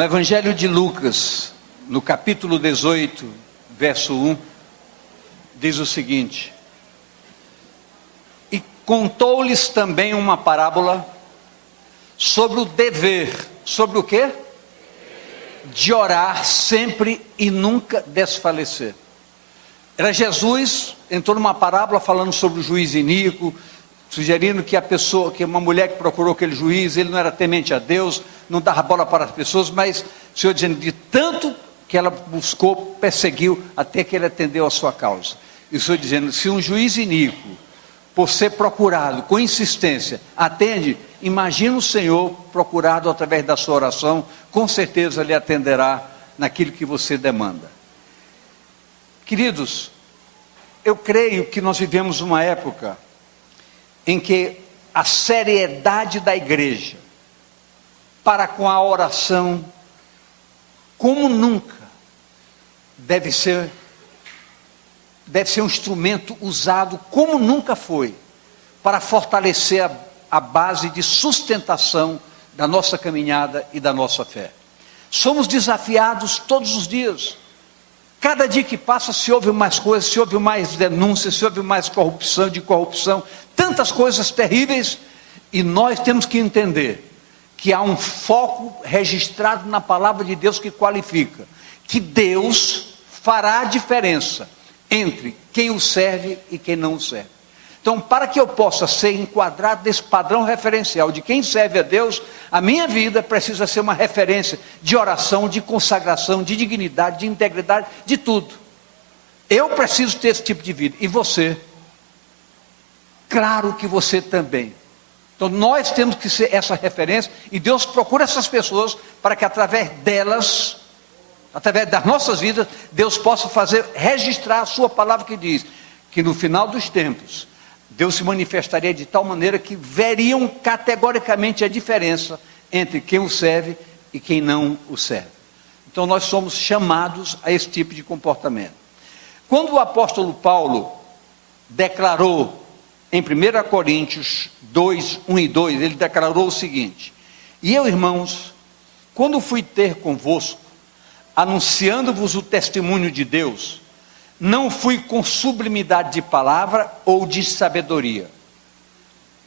No Evangelho de Lucas, no capítulo 18, verso 1, diz o seguinte: e contou-lhes também uma parábola sobre o dever, sobre o quê? De orar sempre e nunca desfalecer. Era Jesus, entrou numa parábola falando sobre o juiz iníquo, sugerindo que uma mulher que procurou aquele juiz, ele não era temente a Deus, não dava bola para as pessoas, mas o Senhor dizendo, de tanto que ela buscou, perseguiu, até que ele atendeu a sua causa. E o Senhor dizendo, se um juiz iníquo, por ser procurado com insistência, atende, imagina o Senhor procurado através da sua oração, com certeza Ele atenderá naquilo que você demanda. Queridos, eu creio que nós vivemos uma época em que a seriedade da igreja para com a oração, como nunca, deve ser um instrumento usado como nunca foi, para fortalecer a base de sustentação da nossa caminhada e da nossa fé. Somos desafiados todos os dias. Cada dia que passa se ouve mais coisas, se ouve mais denúncias, se ouve mais corrupção, tantas coisas terríveis, e nós temos que entender que há um foco registrado na palavra de Deus que qualifica, que Deus fará a diferença entre quem o serve e quem não o serve. Então, para que eu possa ser enquadrado nesse padrão referencial de quem serve a Deus, a minha vida precisa ser uma referência de oração, de consagração, de dignidade, de integridade, de tudo. Eu preciso ter esse tipo de vida. E você? Claro que você também. Então, nós temos que ser essa referência, e Deus procura essas pessoas para que através delas, através das nossas vidas, Deus possa registrar a sua palavra que diz, que no final dos tempos, Deus se manifestaria de tal maneira que veriam categoricamente a diferença entre quem o serve e quem não o serve. Então nós somos chamados a esse tipo de comportamento. Quando o apóstolo Paulo declarou em 1 Coríntios 2, 1 e 2, ele declarou o seguinte: e eu, irmãos, quando fui ter convosco, anunciando-vos o testemunho de Deus, não fui com sublimidade de palavra ou de sabedoria,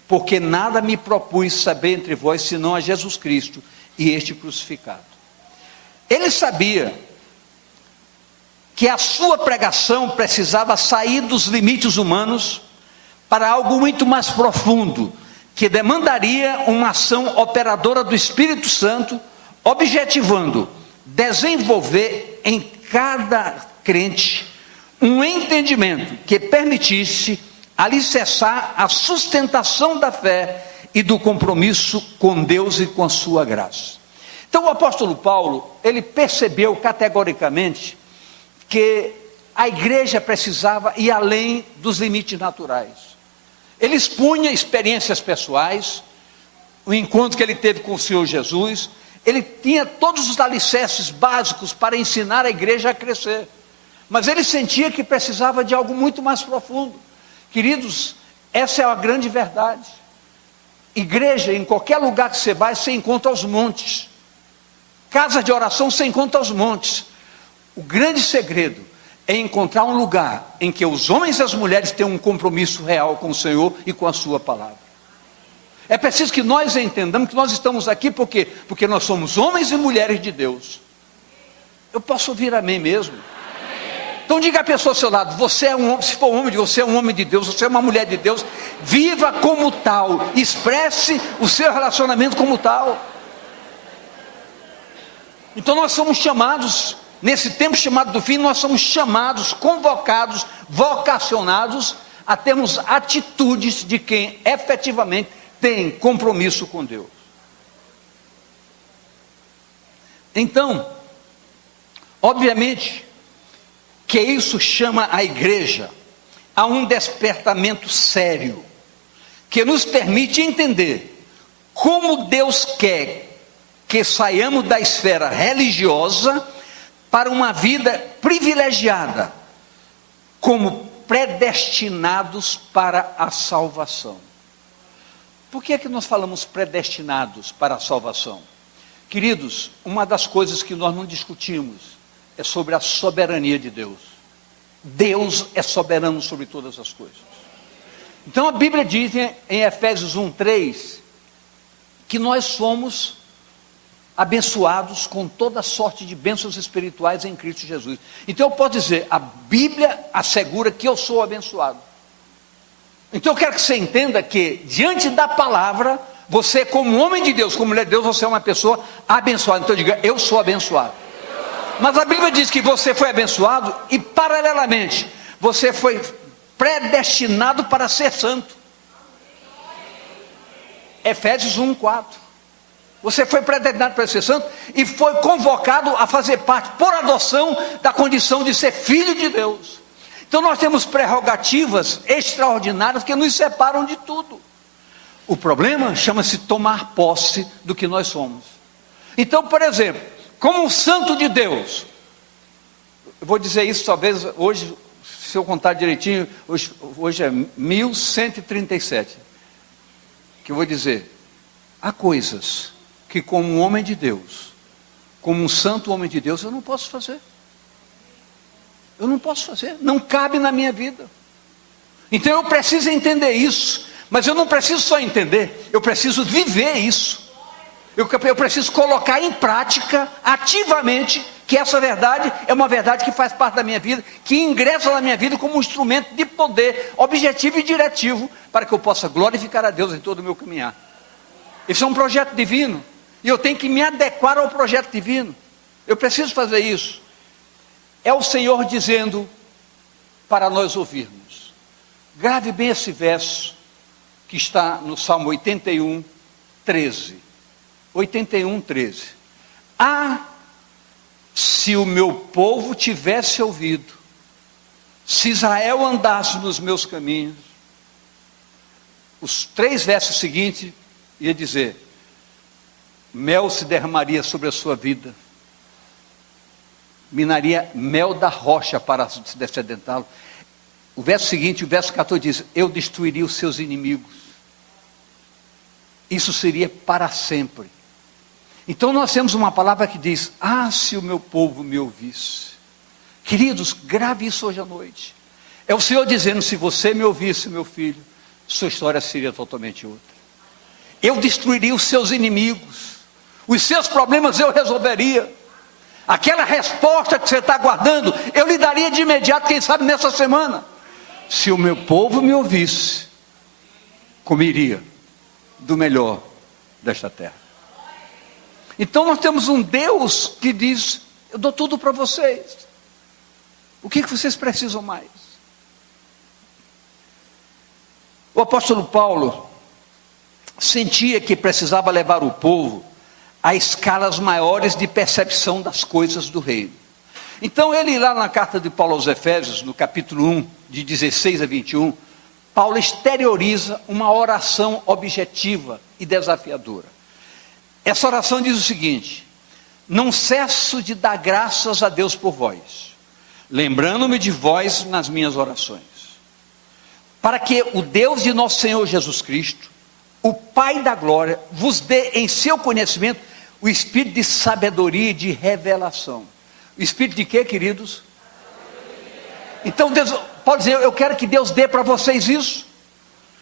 porque nada me propus saber entre vós, senão a Jesus Cristo e este crucificado. Ele sabia que a sua pregação precisava sair dos limites humanos para algo muito mais profundo, que demandaria uma ação operadora do Espírito Santo, objetivando desenvolver em cada crente um entendimento que permitisse alicerçar a sustentação da fé e do compromisso com Deus e com a sua graça. Então o apóstolo Paulo, ele percebeu categoricamente que a igreja precisava ir além dos limites naturais. Ele expunha experiências pessoais, o encontro que ele teve com o Senhor Jesus, ele tinha todos os alicerces básicos para ensinar a igreja a crescer. Mas ele sentia que precisava de algo muito mais profundo. Queridos, essa é a grande verdade. Igreja, em qualquer lugar que você vai, você encontra aos montes. Casa de oração, você encontra aos montes. O grande segredo é encontrar um lugar em que os homens e as mulheres tenham um compromisso real com o Senhor e com a sua palavra. É preciso que nós entendamos que nós estamos aqui porque nós somos homens e mulheres de Deus. Eu posso ouvir amém mesmo? Então diga à pessoa ao seu lado, você é um homem, se for um homem, você é um homem de Deus, você é uma mulher de Deus, viva como tal, expresse o seu relacionamento como tal. Então nós somos chamados, nesse tempo chamado do fim, nós somos chamados, convocados, vocacionados a termos atitudes de quem efetivamente tem compromisso com Deus. Então, obviamente, que isso chama a igreja a um despertamento sério, que nos permite entender como Deus quer que saiamos da esfera religiosa para uma vida privilegiada, como predestinados para a salvação. Por que é que nós falamos predestinados para a salvação? Queridos, uma das coisas que nós não discutimos é sobre a soberania de Deus. Deus é soberano sobre todas as coisas. Então a Bíblia diz em Efésios 1:3 que nós somos abençoados com toda sorte de bênçãos espirituais em Cristo Jesus. Então eu posso dizer, a Bíblia assegura que eu sou abençoado. Então eu quero que você entenda que diante da palavra, você como homem de Deus, como mulher de Deus, você é uma pessoa abençoada. Então diga, eu sou abençoado. Mas a Bíblia diz que você foi abençoado e paralelamente, você foi predestinado para ser santo. Efésios 1:4. Você foi predestinado para ser santo e foi convocado a fazer parte, por adoção, da condição de ser filho de Deus. Então nós temos prerrogativas extraordinárias que nos separam de tudo. O problema chama-se tomar posse do que nós somos. Então, por exemplo, como um santo de Deus, eu vou dizer isso talvez hoje, se eu contar direitinho, hoje é 1137, que eu vou dizer, há coisas que como um homem de Deus, como um santo homem de Deus, eu não posso fazer. Eu não posso fazer, não cabe na minha vida. Então eu preciso entender isso, mas eu não preciso só entender, eu preciso viver isso. Eu preciso colocar em prática, ativamente, que essa verdade é uma verdade que faz parte da minha vida, que ingressa na minha vida como um instrumento de poder, objetivo e diretivo, para que eu possa glorificar a Deus em todo o meu caminhar. Isso é um projeto divino, e eu tenho que me adequar ao projeto divino. Eu preciso fazer isso. É o Senhor dizendo para nós ouvirmos. Grave bem esse verso que está no Salmo 81:13. 81:13. Ah, se o meu povo tivesse ouvido, se Israel andasse nos meus caminhos. Os 3 versos seguintes ia dizer: mel se derramaria sobre a sua vida, minaria mel da rocha para se descedentá-lo. O verso seguinte, o verso 14 diz: eu destruiria os seus inimigos. Isso seria para sempre. Então nós temos uma palavra que diz: ah, se o meu povo me ouvisse. Queridos, grave isso hoje à noite. É o Senhor dizendo: se você me ouvisse, meu filho, sua história seria totalmente outra. Eu destruiria os seus inimigos, os seus problemas eu resolveria. Aquela resposta que você está aguardando, eu lhe daria de imediato, quem sabe nessa semana. Se o meu povo me ouvisse, comeria do melhor desta terra. Então nós temos um Deus que diz: eu dou tudo para vocês. O que vocês precisam mais? O apóstolo Paulo sentia que precisava levar o povo a escalas maiores de percepção das coisas do reino. Então ele lá na carta de Paulo aos Efésios, no capítulo 1, de 16 a 21, Paulo exterioriza uma oração objetiva e desafiadora. Essa oração diz o seguinte: não cesso de dar graças a Deus por vós, lembrando-me de vós nas minhas orações, para que o Deus de nosso Senhor Jesus Cristo, o Pai da glória, vos dê em seu conhecimento o espírito de sabedoria e de revelação. O espírito de quê, queridos? Então Deus pode dizer: eu quero que Deus dê para vocês isso,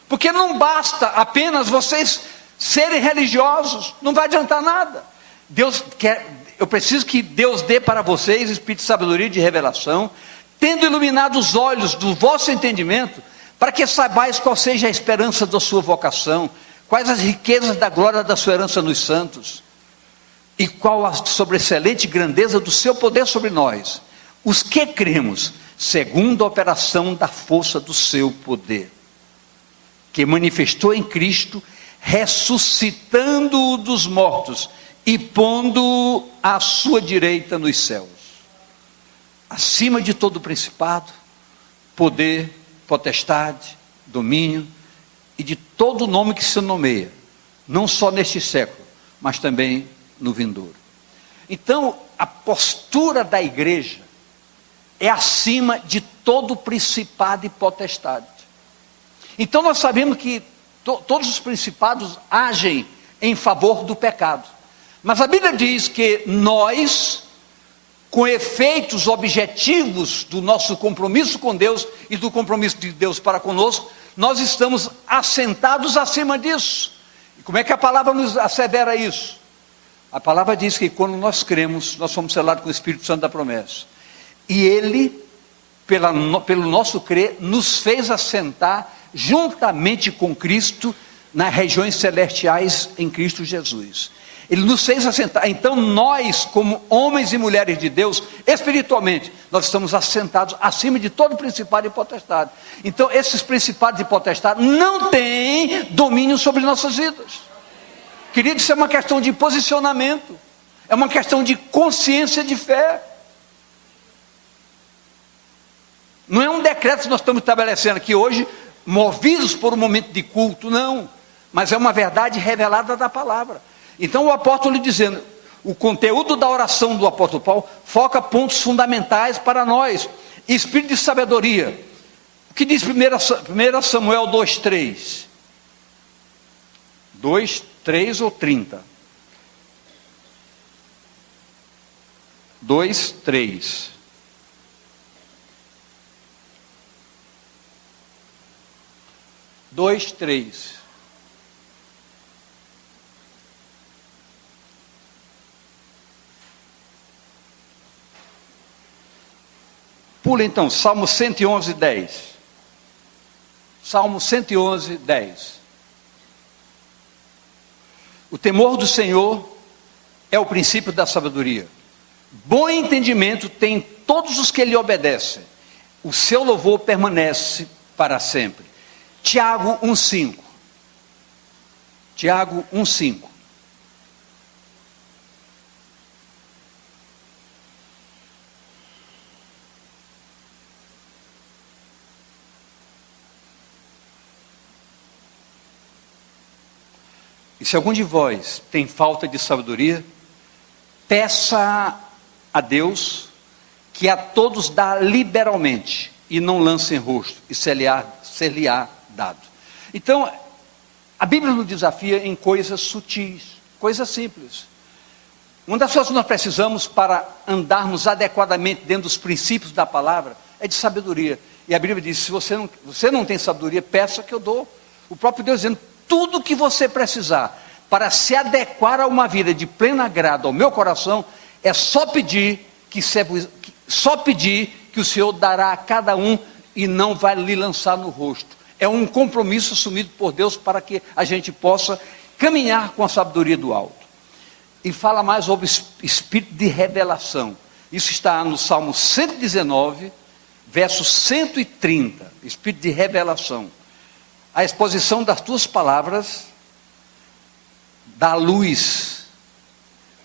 porque não basta apenas vocês serem religiosos, não vai adiantar nada. Deus quer, eu preciso que Deus dê para vocês espírito de sabedoria e de revelação, tendo iluminado os olhos do vosso entendimento, para que saibais qual seja a esperança da sua vocação, quais as riquezas da glória da sua herança nos santos, e qual a sobreexcelente grandeza do seu poder sobre nós, os que cremos, segundo a operação da força do seu poder, que manifestou em Cristo, ressuscitando-o dos mortos e pondo-o à sua direita nos céus, acima de todo principado, poder, potestade, domínio e de todo nome que se nomeia, não só neste século, mas também no vindouro. Então, a postura da igreja é acima de todo principado e potestade. Então nós sabemos que todos os principados agem em favor do pecado, Mas a Bíblia diz que nós, com efeitos objetivos do nosso compromisso com Deus e do compromisso de Deus para conosco, nós estamos assentados acima disso. E como é que a palavra nos assevera isso? A palavra diz que quando nós cremos, nós somos selados com o Espírito Santo da promessa. E Ele, pelo nosso crer, nos fez assentar juntamente com Cristo nas regiões celestiais em Cristo Jesus. Ele nos fez assentar. Então nós, como homens e mulheres de Deus, espiritualmente, nós estamos assentados acima de todo principado e potestade. Então esses principados e potestades não têm domínio sobre nossas vidas. Querido, isso é uma questão de posicionamento, é uma questão de consciência de fé. Não é um decreto que nós estamos estabelecendo aqui hoje, movidos por um momento de culto, não. Mas é uma verdade revelada da palavra. Então o apóstolo dizendo, o conteúdo da oração do apóstolo Paulo foca pontos fundamentais para nós. Espírito de sabedoria. O que diz 1 Samuel 2:3? 2:3 ou 30? 2:3. Dois, três. Pula então, Salmo 111, 10. Salmo 111, 10. O temor do Senhor é o princípio da sabedoria. Bom entendimento tem todos os que lhe obedecem. O seu louvor permanece para sempre. Tiago 1,5. Tiago 1,5. E se algum de vós tem falta de sabedoria, peça a Deus, que a todos dá liberalmente, e não lance em rosto, e ser-lhe-á dado. Então, a Bíblia nos desafia em coisas sutis, coisas simples. Uma das coisas que nós precisamos para andarmos adequadamente dentro dos princípios da palavra, é de sabedoria. E a Bíblia diz, se você não tem sabedoria, peça que eu dou. O próprio Deus dizendo, tudo o que você precisar para se adequar a uma vida de pleno agrado ao meu coração, é só pedir que o Senhor dará a cada um e não vai lhe lançar no rosto. É um compromisso assumido por Deus para que a gente possa caminhar com a sabedoria do alto. E fala mais sobre espírito de revelação. Isso está no Salmo 119, verso 130, espírito de revelação. A exposição das tuas palavras dá luz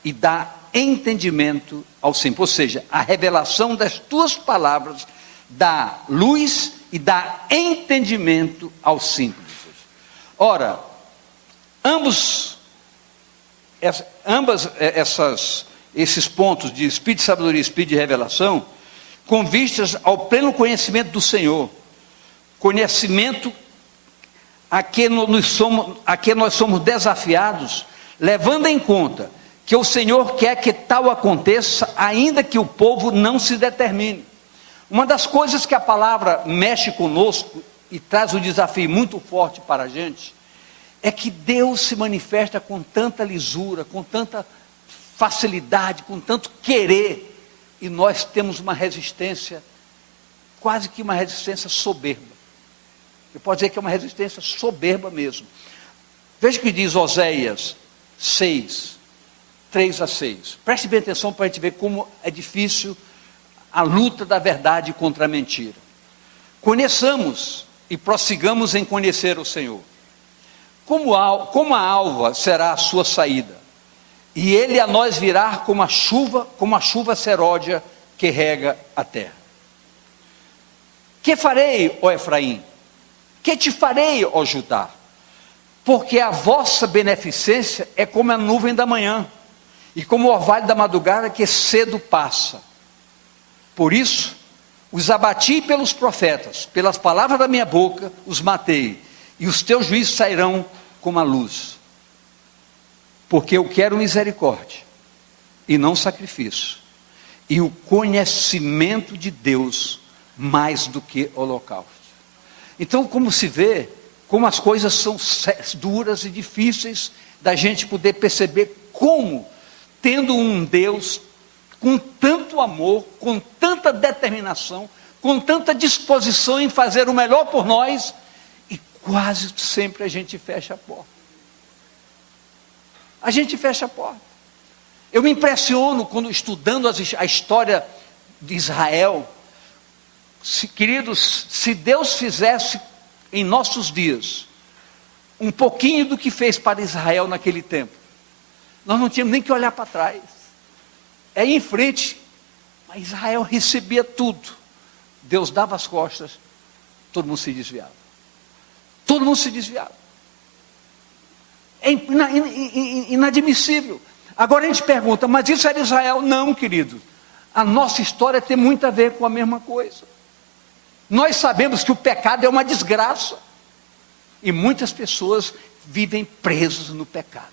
e dá entendimento ao simples. Ou seja, a revelação das tuas palavras dá luz e dá entendimento aos simples. Ora, esses pontos de espírito de sabedoria e espírito de revelação, com vistas ao pleno conhecimento do Senhor, conhecimento a que nós somos desafiados, levando em conta que o Senhor quer que tal aconteça, ainda que o povo não se determine. Uma das coisas que a palavra mexe conosco e traz um desafio muito forte para a gente, é que Deus se manifesta com tanta lisura, com tanta facilidade, com tanto querer, e nós temos uma resistência, quase que uma resistência soberba. Eu posso dizer que é uma resistência soberba mesmo. Veja o que diz Oséias 6, 3-6. Preste bem atenção para a gente ver como é difícil a luta da verdade contra a mentira. Conheçamos e prossigamos em conhecer o Senhor. Como a alva será a sua saída, e ele a nós virá como a chuva seródia que rega a terra. Que farei, ó Efraim? Que te farei, ó Judá? Porque a vossa beneficência é como a nuvem da manhã, e como o orvalho da madrugada que cedo passa. Por isso, os abati pelos profetas, pelas palavras da minha boca, os matei, e os teus juízos sairão como a luz. Porque eu quero misericórdia e não sacrifício, e o conhecimento de Deus mais do que holocausto. Então, como se vê, como as coisas são duras e difíceis da gente poder perceber como, tendo um Deus com tanto amor, com tanta determinação, com tanta disposição em fazer o melhor por nós, e quase sempre a gente fecha a porta. A gente fecha a porta. Eu me impressiono quando estudando a história de Israel. Queridos, se Deus fizesse em nossos dias um pouquinho do que fez para Israel naquele tempo, nós não tínhamos nem que olhar para trás. É ir em frente. Mas Israel recebia tudo. Deus dava as costas, todo mundo se desviava. Todo mundo se desviava. É inadmissível. Agora a gente pergunta, mas isso era Israel? Não, querido. A nossa história tem muito a ver com a mesma coisa. Nós sabemos que o pecado é uma desgraça. E muitas pessoas vivem presas no pecado.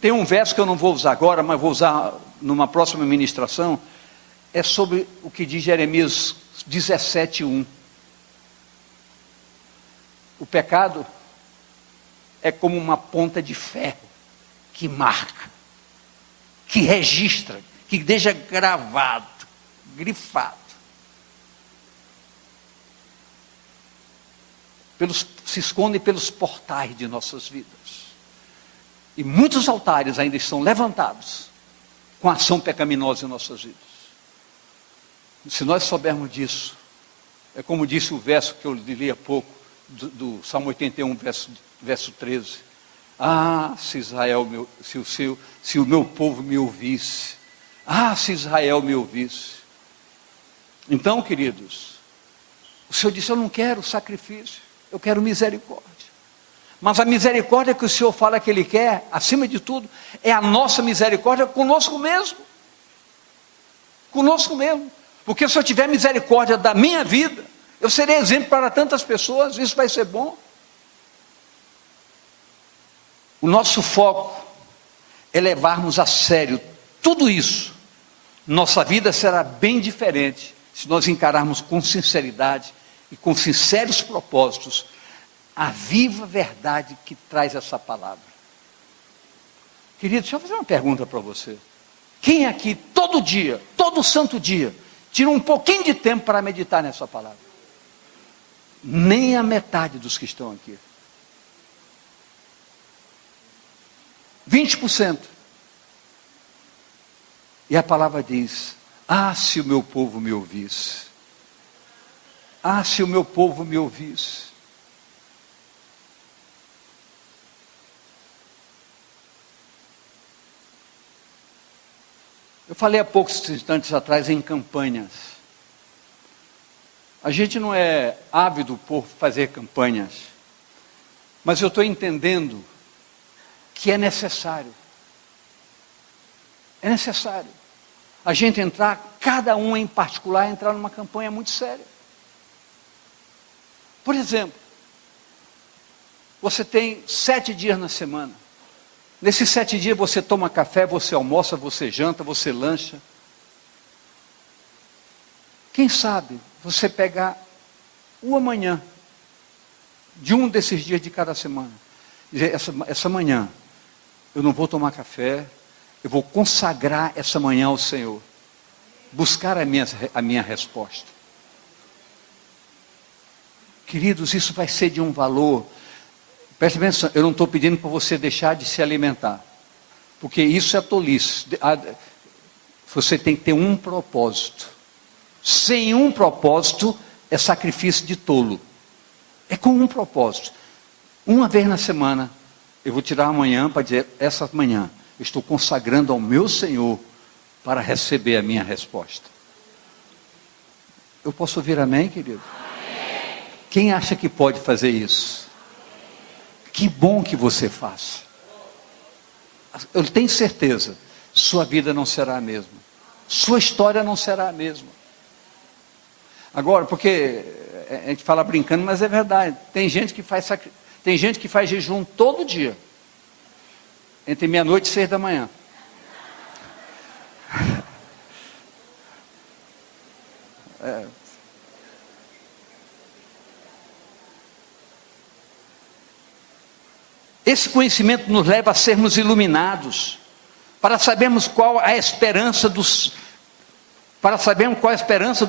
Tem um verso que eu não vou usar agora, mas vou usar numa próxima ministração. É sobre o que diz Jeremias 17:1. O pecado é como uma ponta de ferro que marca, que registra, que deixa gravado, grifado. Se esconde pelos portais de nossas vidas. E muitos altares ainda estão levantados com a ação pecaminosa em nossas vidas. Se nós soubermos disso, é como disse o verso que eu li há pouco, do Salmo 81, verso 13. Ah, se Israel, se o meu povo me ouvisse. Ah, se Israel me ouvisse. Então, queridos, o Senhor disse, eu não quero sacrifício, eu quero misericórdia. Mas a misericórdia que o Senhor fala que Ele quer, acima de tudo, é a nossa misericórdia conosco mesmo. Conosco mesmo. Porque se eu tiver misericórdia da minha vida, eu serei exemplo para tantas pessoas, isso vai ser bom. O nosso foco é levarmos a sério tudo isso. Nossa vida será bem diferente se nós encararmos com sinceridade e com sinceros propósitos a viva verdade que traz essa palavra. Querido, deixa eu fazer uma pergunta para você. Quem aqui todo dia, todo santo dia, tira um pouquinho de tempo para meditar nessa palavra? Nem a metade dos que estão aqui. 20%. E a palavra diz, ah, se o meu povo me ouvisse. Ah, se o meu povo me ouvisse. Eu falei há poucos instantes atrás em campanhas. A gente não é ávido por fazer campanhas, mas eu estou entendendo que é necessário. É necessário. A gente entrar, cada um em particular, entrar numa campanha muito séria. Por exemplo, você tem 7 dias na semana. Nesses 7 dias você toma café, você almoça, você janta, você lancha. Quem sabe você pegar uma manhã de um desses dias de cada semana. Dizer, essa manhã eu não vou tomar café, eu vou consagrar essa manhã ao Senhor. Buscar a minha resposta. Queridos, isso vai ser de um valor. Preste atenção, eu não estou pedindo para você deixar de se alimentar. Porque isso é tolice. Você tem que ter um propósito. Sem um propósito, é sacrifício de tolo. É com um propósito. Uma vez na semana, eu vou tirar amanhã para dizer, essa manhã, eu estou consagrando ao meu Senhor para receber a minha resposta. Eu posso ouvir amém, querido? Amém. Quem acha que pode fazer isso? Que bom que você faça. Eu tenho certeza, sua vida não será a mesma. Sua história não será a mesma. Agora, porque a gente fala brincando, mas é verdade. Tem gente que faz jejum todo dia. Entre meia-noite e 6 da manhã. Esse conhecimento nos leva a sermos iluminados, para sabermos qual a esperança do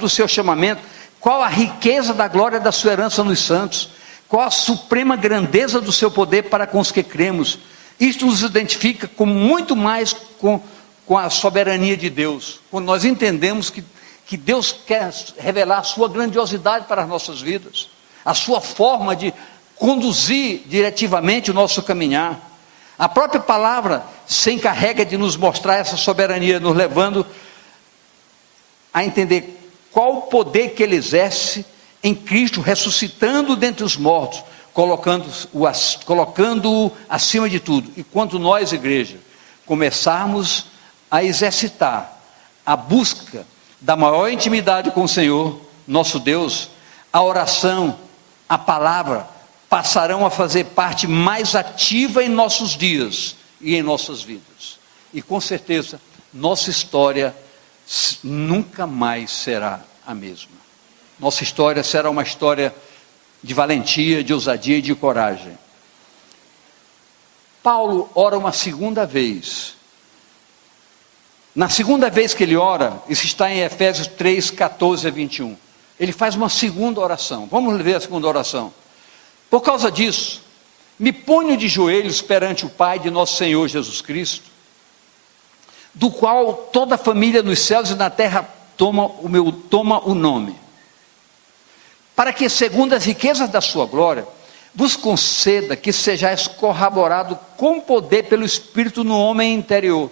seu chamamento, qual a riqueza da glória da sua herança nos santos, qual a suprema grandeza do seu poder para com os que cremos. Isto nos identifica com muito mais com a soberania de Deus, quando nós entendemos que Deus quer revelar a sua grandiosidade para as nossas vidas, a sua forma de conduzir diretivamente o nosso caminhar. A própria palavra se encarrega de nos mostrar essa soberania, nos levando a entender qual o poder que Ele exerce em Cristo, ressuscitando dentre os mortos, colocando-o acima de tudo. E quando nós, igreja, começarmos a exercitar a busca da maior intimidade com o Senhor, nosso Deus, a oração, a palavra, passarão a fazer parte mais ativa em nossos dias e em nossas vidas. E com certeza, nossa história nunca mais será a mesma. Nossa história será uma história de valentia, de ousadia e de coragem. Paulo ora uma segunda vez. Na segunda vez que ele ora, isso está em Efésios 3, 14 a 21. Ele faz uma segunda oração. Vamos ver a segunda oração. Por causa disso, me ponho de joelhos perante o Pai de nosso Senhor Jesus Cristo, do qual toda a família nos céus e na terra toma o nome, para que, segundo as riquezas da sua glória, vos conceda que sejais corroborado com poder pelo Espírito no homem interior,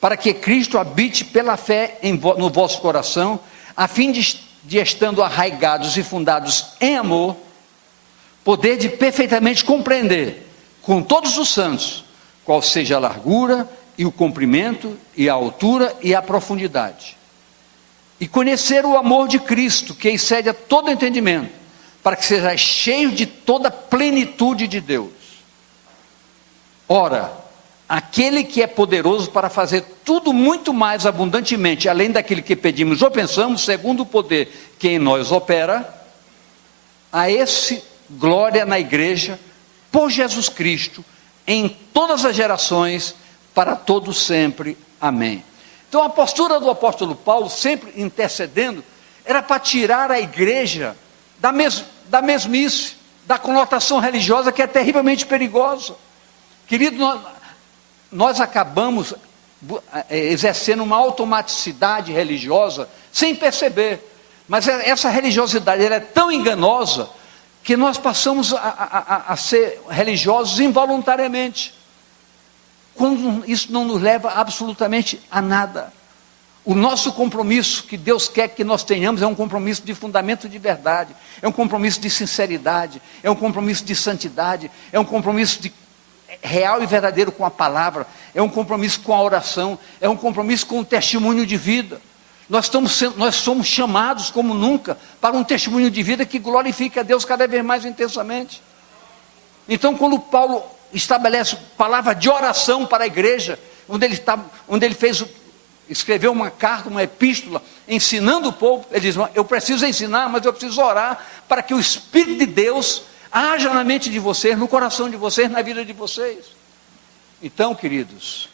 para que Cristo habite pela fé no vosso coração, a fim de estando arraigados e fundados em amor, poder de perfeitamente compreender com todos os santos qual seja a largura e o comprimento e a altura e a profundidade, e conhecer o amor de Cristo, que excede a todo entendimento, para que sejais cheios de toda a plenitude de Deus. Ora, aquele que é poderoso para fazer tudo muito mais abundantemente, além daquilo que pedimos ou pensamos, segundo o poder que em nós opera, a esse glória na igreja, por Jesus Cristo, em todas as gerações, para todos sempre. Amém. Então a postura do apóstolo Paulo, sempre intercedendo, era para tirar a igreja da mesmice, da conotação religiosa que é terrivelmente perigosa. Querido, nós acabamos exercendo uma automaticidade religiosa sem perceber, mas essa religiosidade ela é tão enganosa que nós passamos a ser religiosos involuntariamente, quando isso não nos leva absolutamente a nada. O nosso compromisso que Deus quer que nós tenhamos é um compromisso de fundamento de verdade, é um compromisso de sinceridade, é um compromisso de santidade, é um compromisso real e verdadeiro com a palavra, é um compromisso com a oração, é um compromisso com o testemunho de vida. Nós somos chamados como nunca para um testemunho de vida que glorifique a Deus cada vez mais intensamente. Então, quando Paulo estabelece palavra de oração para a igreja, onde ele escreveu uma carta, uma epístola, ensinando o povo, ele diz: eu preciso ensinar, mas eu preciso orar para que o Espírito de Deus haja na mente de vocês, no coração de vocês, na vida de vocês. Então, queridos,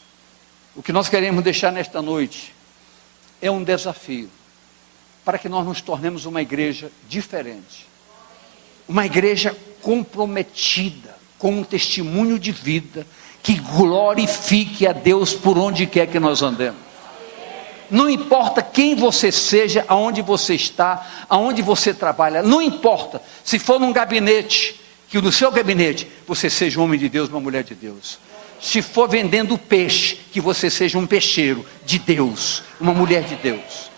o que nós queremos deixar nesta noite é um desafio para que nós nos tornemos uma igreja diferente, uma igreja comprometida com um testemunho de vida que glorifique a Deus por onde quer que nós andemos. Não importa quem você seja, aonde você está, aonde você trabalha, não importa se for num gabinete, que no seu gabinete você seja um homem de Deus, uma mulher de Deus. Se for vendendo peixe, que você seja um peixeiro de Deus, uma mulher de Deus.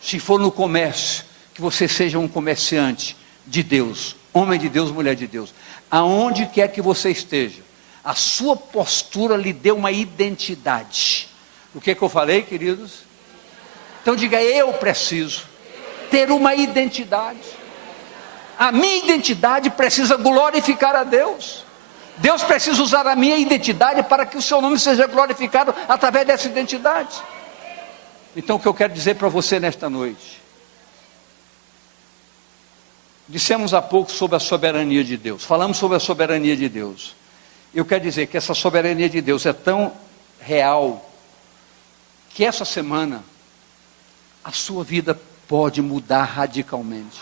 Se for no comércio, que você seja um comerciante de Deus, homem de Deus, mulher de Deus. Aonde quer que você esteja, a sua postura lhe dê uma identidade. O que eu falei, queridos? Então diga: eu preciso ter uma identidade. A minha identidade precisa glorificar a Deus. Deus precisa usar a minha identidade para que o seu nome seja glorificado através dessa identidade. Então o que eu quero dizer para você nesta noite, dissemos há pouco sobre a soberania de Deus, falamos sobre a soberania de Deus. Eu quero dizer que essa soberania de Deus é tão real, que essa semana, a sua vida pode mudar radicalmente.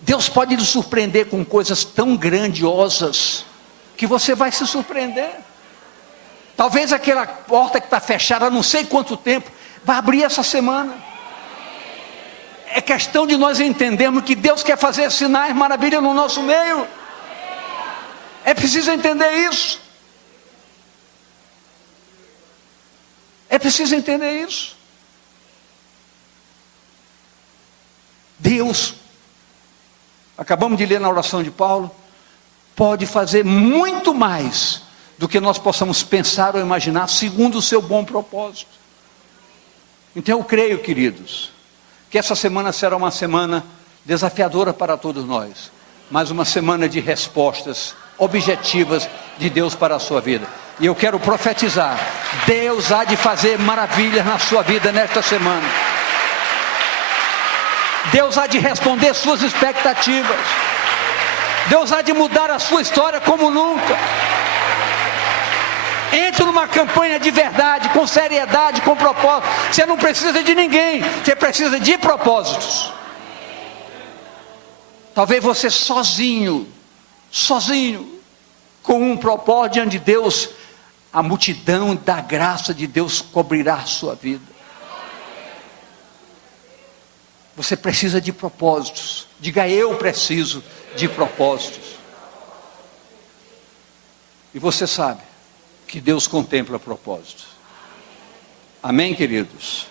Deus pode lhe surpreender com coisas tão grandiosas, que você vai se surpreender. Talvez aquela porta que está fechada há não sei quanto tempo, vai abrir essa semana. É questão de nós entendermos que Deus quer fazer sinais, maravilhas no nosso meio. É preciso entender isso. É preciso entender isso. Deus, acabamos de ler na oração de Paulo, pode fazer muito mais do que nós possamos pensar ou imaginar, segundo o seu bom propósito. Então eu creio, queridos, que essa semana será uma semana desafiadora para todos nós, mas uma semana de respostas objetivas de Deus para a sua vida. E eu quero profetizar, Deus há de fazer maravilhas na sua vida nesta semana. Deus há de responder suas expectativas. Deus há de mudar a sua história como nunca. Entre numa campanha de verdade, com seriedade, com propósito. Você não precisa de ninguém, você precisa de propósitos. Talvez você sozinho, com um propósito diante de Deus, a multidão da graça de Deus cobrirá a sua vida. Você precisa de propósitos. Diga: eu preciso de propósitos. E você sabe que Deus contempla propósitos. Amém, queridos?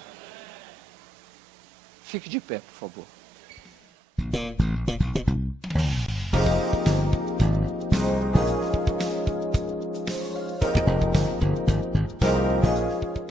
Fique de pé, por favor.